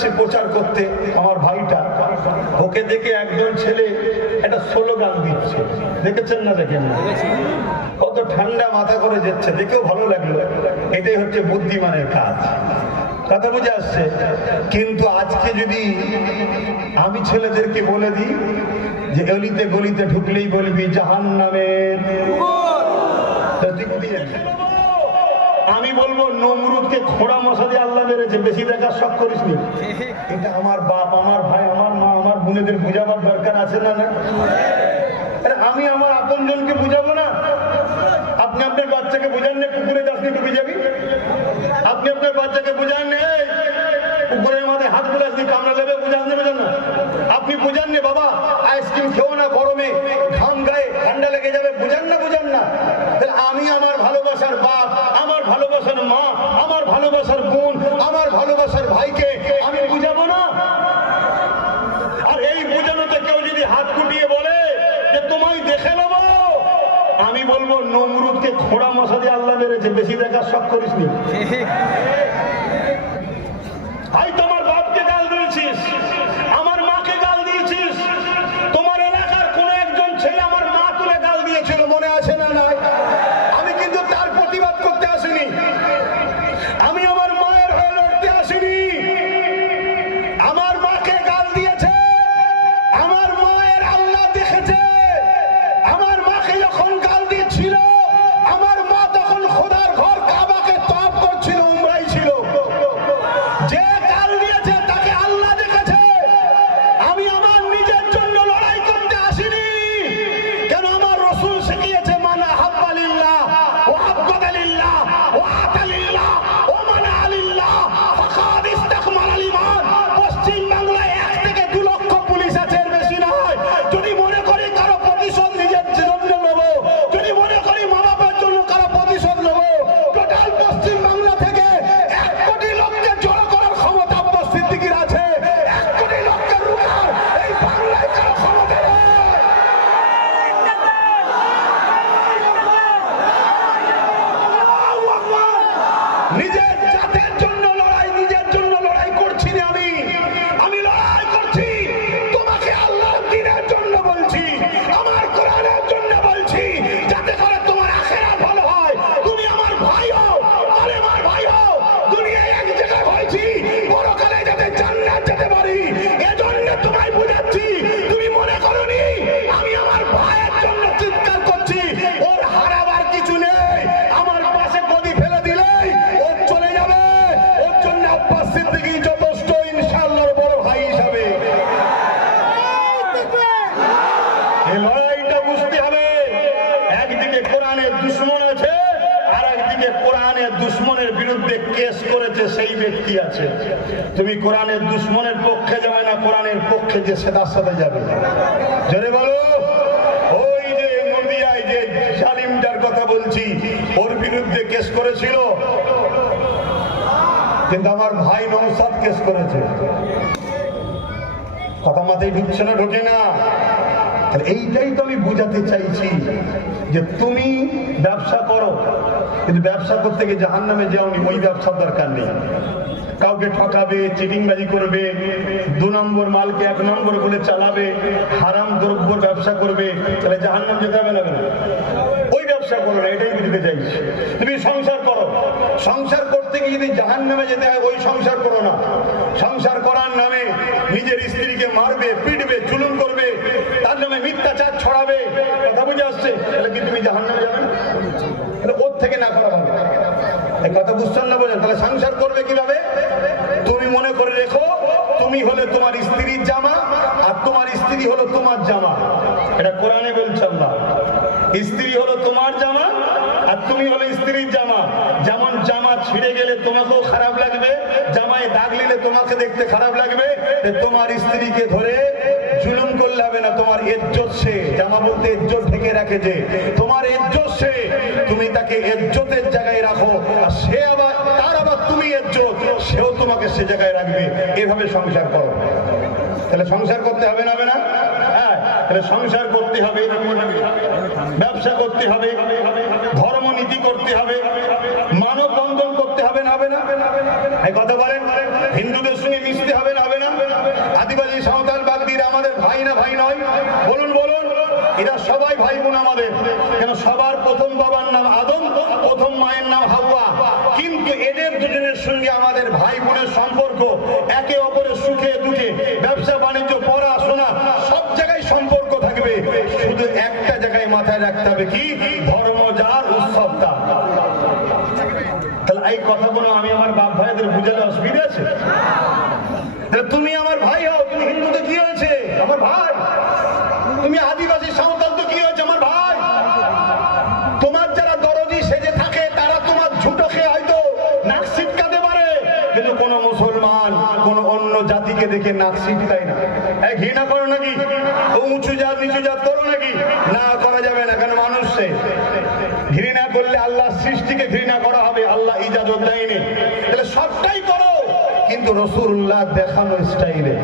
যাচ্ছে প্রচার করতে, আমার ভাইটা, ওকে দেখে একজন ছেলে একটা স্লোগান দিচ্ছে, দেখেছেন না? দেখেন কত ঠান্ডা মাথা করে যাচ্ছে, দেখেও ভালো লাগলো। এটাই হচ্ছে বুদ্ধিমানের কাজ। কথা বুঝে আসছে? কিন্তু আজকে যদি আমি ছেলেদেরকে বলে দিই যে অলিতে গলিতে ঢুকলেই বলবি জাহান্নামের, আমি বলবো নমরুদকে খোঁড়া মশা দিয়ে আল্লাহ মেরেছে, বেশি দেখার শখ করিস নি। এটা আমার বাপ, আমার ভাই, আমার মা, আমার বোনেদের বুঝাবার দরকার আছে না? না, আমি আমার আপন জনকে বুঝাবো না? আপনি আপনার বাচ্চাকে বুঝান না পুকুরে যাসনি ডুবে যাবি? আপনি আপনার বাচ্চাকে বুঝান না পুকুরের মাথায় হাত বুলাসনি কামড়া দেবে, বুঝান না? আপনি বুঝান না বাবা আইসক্রিম খেও না, গরমে ঘাম গায়ে ঠান্ডা লেগে যাবে, বুঝান না? তাহলে আমি আমার ভালোবাসার বাপ, আমার ভালোবাসার মা, আমার ভালোবাসার বোন, আমার ভালোবাসার ভাইকে আমি বুঝাবো না? আর এই বোঝানোতে কেউ যদি হাত কুটিয়ে বলে যে তোমায় দেখে নেবো, আমি বলবো নমরুদকে খোঁড়া মশা দিয়ে আল্লাহ মেরেছে, বেশি দেখার শখ করিস নি। ভাই তোমার বাপকে গাল দিয়েছিস, আমার মাকে গাল দিয়েছিস, তোমার এলাকার কোন একজন ছেলে আমার মা তুলে গাল দিয়েছিল, মনে আছে না? নাই? আমি কিন্তু তার প্রতিবাদ করতে আসিনি, আমি আমার মায়ের হয়ে লড়তে আসিনি। আমার মাকে গাল দিয়েছে, আমার মায়ের আল্লাহ দেখেছে। আমার মাকে যখন গাল দিয়েছিল, আমার মা তখন খোদার ঘর কাবাকে তওয়াফ করছিল, উমরায় ছিল। যে গাল দিয়েছে তাকে আল্লাহ দেখেছে। আমি আমার নিজের জন্য লড়াই করতে আসিনি, কেন আমার রাসূল শিখিয়েছে মান আহাব্বা লিল্লাহ ওয়া আবগাদা লিল্লাহ ওয়া আতা লিল্লাহ ওয়া মানা লিল্লাহ ফাকাদ ইসতাকমালাল ঈমান। পশ্চিম বাংলায় 1 থেকে 2 লক্ষ পুলিশ আছে, এর বেশি নয়। যদি মনে করি কারো প্রতিশোধ নিজের জন্য নেব, যদি মনে করি মা বাবার জন্য কারো প্রতিশোধ নেব, টোটাল পশ্চিম বাংলা থেকে 1 কোটি লোককে জড়ো করার ক্ষমতা আব্বাস সিদ্দিকীর আছে। 1 কোটি লোককে রুখার এই বাংলায় কারো ক্ষমতা নেই। নিজের জাতের জন্য লড়াই, নিজের জন্য লড়াই করছি না। আমি লড়াই করছি তোমাকে আল্লাহর দ্বীনের জন্য বলছি, আমার কোরআনের জন্য বলছি, যাতে করে তোমার আখিরাত ভালো হয়। তুমি আমার ভাই হও, আরে আমার ভাই হও, দুনিয়ায় এক জায়গায় হয়েছি, পরকালে যাতে জান্নাত যেতে পারি, এজন্য তোমায় বুঝাচ্ছি। তুমি মনে করনি আমি আমার ভাইয়ের জন্য চিৎকার করছি, ওর হারাবার কিছু নেই। আমার পাশে গদি ফেলে দিলেই ও চলে যাবে, ওর জন্য আব্বাস সিদ্দিকী যথেষ্ট, ইনশাআল্লাহর বড় ভাই হিসাবে। এই লড়াইটা বুঝতে হবে, একদিকে কোরআনের দুশমন আছে, আর একদিকে কোরআনের দুশমনের বিরুদ্ধে কেস করেছে সেই ব্যক্তি আছে। তুমি কোরআনের দুশমনের পক্ষে যাবে না, কোরআনের পক্ষে যে সেটার সাথে যাবে। জোরে বলো। ওই যে নদিয়ায় যে জালিমটার কথা বলছি, ওর বিরুদ্ধে কেস করেছিল, কিন্তু আমার ভাই নওশাদ কেস করেছে। কথা মাথায় ঢুকছে না? ঢোকে না? এইটাই তো আমি বুঝাতে চাইছি যে তুমি ব্যবসা করো, কিন্তু ব্যবসা করতে গিয়ে জাহান্নামে যাওনি, ওই ব্যবসার দরকার নেই। কাউকে ঠকাবে, চিটিংবাজি করবে, 2 নম্বর মালকে 1 নম্বর বলে চালাবে, হারাম দ্রব্য ব্যবসা করবে, তাহলে জাহান্নাম যেতে হবে না? ওই ব্যবসা করো না, এটাই বুঝতে চাইছি। তুমি সংসার করো, সংসার করতে গিয়ে যদি জাহান্নামে যেতে হয়, ওই সংসার করো না। সংসার করার নামে নিজের স্ত্রীকে মারবে, পিটবে, জুলুম করবে, তার নামে মিথ্যাচার ছড়াবে, কথা বুঝে আসছে, তাহলে কি তুমি জাহান্নামে যাবে না? তাহলে ওর থেকে না করা হবে। এই কথা বুঝছেন না? বোঝেন? তাহলে সংসার করবে কিভাবে? তুমি মনে করে রেখো, তুমি হলে তোমার স্ত্রীর জামা, আর তোমার স্ত্রী হলো তোমার জামা। এটা কোরআনে বলছে আল্লাহ। স্ত্রী হলো তোমার জামা, আর তুমি হলো স্ত্রীর জামা। যেমন জামা ছিঁড়ে গেলে তোমাকেও খারাপ লাগবে, জামায় দাগ নিলে তোমাকে দেখতে খারাপ লাগবে, তোমার স্ত্রীকে ধরে জুলুম করলে হবে না। তোমার ইজ্জত সে, জামা বলতে ইজ্জত ঢেকে রাখে, যে তোমার ইজ্জত সে, তুমি তাকে ইজ্জতের জায়গায় রাখো, আর সে আবার তার আবার তুমি ইজ্জত, সেও তোমাকে সে জায়গায় রাখবে। এভাবে সংসার করো। তাহলে সংসার করতে হবে না? হবে না? হ্যাঁ, তাহলে সংসার করতে হবে, ব্যবসা করতে হবে, ধর্মনীতি করতে হবে, মানববন্ধন করতে হবে না? হবে না? এই কথা বলেন। হিন্দুদের সঙ্গে মিশতে হবে না? ভাই না ভাই নয়? বলুন বলুন, এরা সবাই ভাই বোন আমাদের। কেন? সবার প্রথম বাবার নাম আদম, প্রথম মায়ের নাম হাওয়া। কিন্তু এদের দুজনের সঙ্গে আমাদের ভাই বোনের সম্পর্ক, একে অপরের সুখে দুঃখে, ব্যবসা বাণিজ্য, পড়াশোনা, সব জায়গায় সম্পর্ক থাকবে। শুধু একটা জায়গায় মাথায় রাখতে হবে, কি? ধর্ম যার, উৎসব তার। তাহলে এই কথাগুলো আমি আমার বাপ ভাইদের বুঝালে অসুবিধা আছে? তুমি আমার ভাই হও, তুমি হিন্দুতে কি হয়েছে? আমার ভাই। তুমি আদিবাসী সাঁওতাল তো কি হয়েছে? আমার ভাই। তোমার যারা দরদি সেজে থাকে তারা তোমার ঝুটো খেয়ে হয়তো নাক ছিটকাতে পারে, কিন্তু কোন মুসলমান কোন অন্য জাতিকে দেখে নাক ছিটকায় না। ঘৃণা করো নাকি? উঁচু জাত নিচু জাত করো নাকি? না, করা যাবে না। কেন? মানুষ সে। ঘৃণা করলে আল্লাহ সৃষ্টিকে ঘৃণা করা হবে, আল্লাহ ইজাজত দেয়নি। তাহলে সবটাই করো, কিন্তু রাসূলুল্লাহ দেখানো স্টাইলে।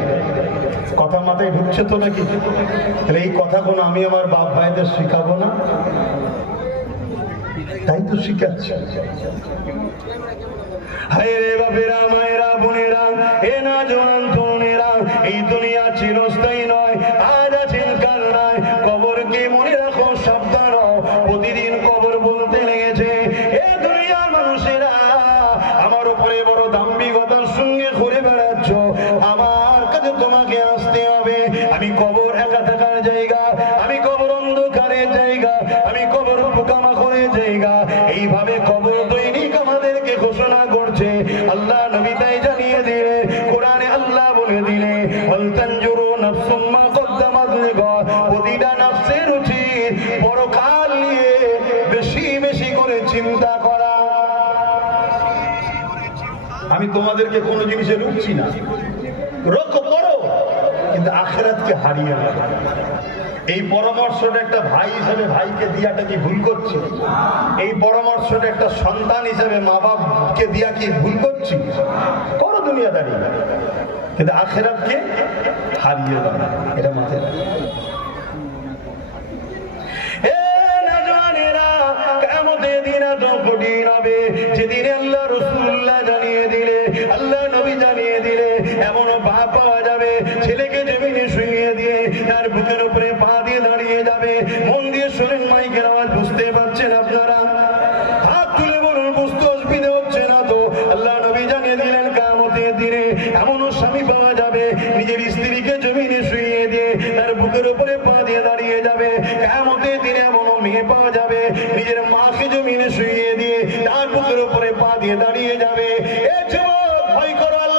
কথা মাথায় ঢুকছে তো নাকি? তাহলে এই কথাগুলো আমি আমার বাপ ভাইদের শিখাবো না? তাই তো শিখাচ্ছে। হায় রে বাপেরা, মায়েরা, বোনেরা, এ না জওয়ান তরুণেরা, এই দুনিয়া চিরস্থায়ী নয়, আজ আছেন কাল নাই। কবরকে মনে রাখো, সাবধান হও, প্রতিদিন কবর বলতে লেগেছে। এ দুনিয়ার মানুষেরা আমার উপরে বড় দাম্ভিকতার সঙ্গে ঘুরে বেড়াচ্ছ, আমার কাছে তোমাকে আসতে হবে। আমি কবর একা থাকার জায়গা, আমি কবর অন্ধকারের জায়গা, আমি কবর পোকামাকড়ের জায়গা। এইভাবে কবর দৈনিক আমাদেরকে ঘোষণা করছে। আল্লাহ নবী তাই জানিয়ে দিলে, কোরআনে আল্লাহ বলে দিলে, ওয়াল তানজুরু নাফসুম মা কদ্দামাত লিগাদ। প্রতিটা নফসের উচিত পরকাল নিয়ে বেশি বেশি করে চিন্তা করা। আমি তোমাদেরকে কোনো জিনিসে রুখছি না, রক্ষা করো, কিন্তু আখিরাতকে হারিয়ে না। এই পরামর্শটা একটা ভাই হিসেবে ভাইকে দিয়াটা কি ভুল করছি? এই পরামর্শটা একটা সন্তান হিসেবে মা বাপকে দিয়া কি ভুল করছি? করো দুনিয়াদারি, কিন্তু আখিরাতকে হারিয়ে না, এটা মাথায় রাখো। কিয়ামতের দিন এত কঠিন হবে, যেদিনে আল্লাহ রাসূলুল্লাহ জানিয়ে দিলে, আল্লাহ নবী জানিয়ে দিলে, এমন বাপ পাওয়া যাবে ছেলেকে জমিনে শুইয়ে দিয়ে তার বুকের উপরে পা দিয়ে দাঁড়িয়ে যাবে। মন দিয়ে শোনেন, মাইকের আওয়াজ বুঝতে পারছেন আপনারা? হাত তুলে বলুন, বুঝতে অসুবিধা হচ্ছে না তো? আল্লাহ নবী জানিয়ে দিলেন, কিয়ামতের দিনে এমনও স্বামী পাওয়া যাবে নিজের স্ত্রীকে জমিনে শুইয়ে দিয়ে তার বুকের উপরে পা দিয়ে দাঁড়িয়ে যাবে। কিয়ামতের দিনে এমনও মেয়ে পাওয়া যাবে নিজের মাকে জমিনে শুইয়ে দিয়ে তার বুকের উপরে পা দিয়ে দাঁড়িয়ে যাবে। এ যুবক, ভয় করো আল্লাহ।